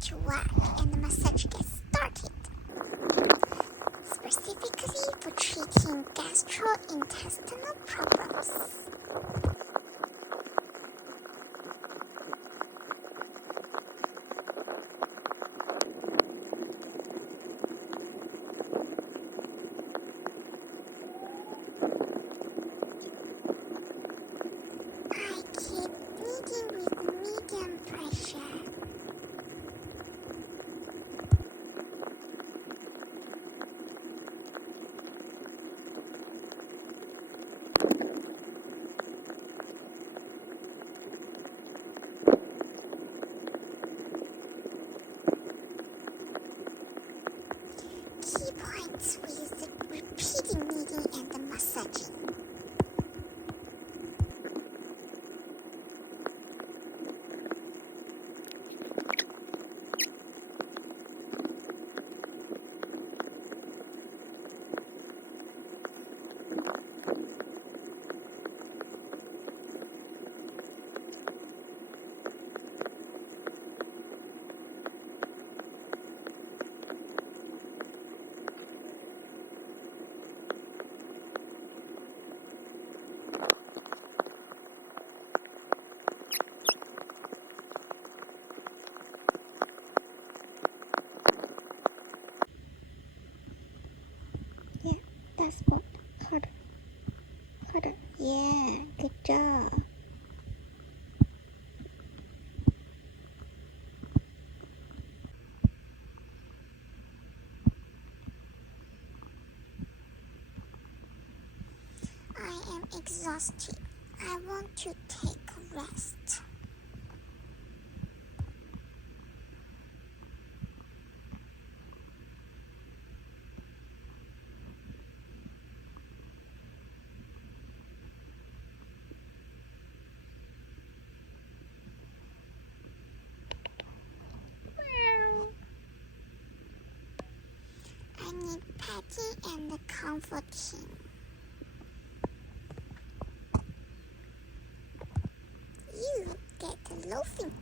to work and the massage gets started. Specifically for treating gastrointestinal problems. I keep kneading with medium pressure. Key points with the repeating kneading and the massaging. Yeah, that's what. Harder. Harder. Yeah, good job. I am exhausted. I want to take a rest. I need petting and the comforting. You get the loafing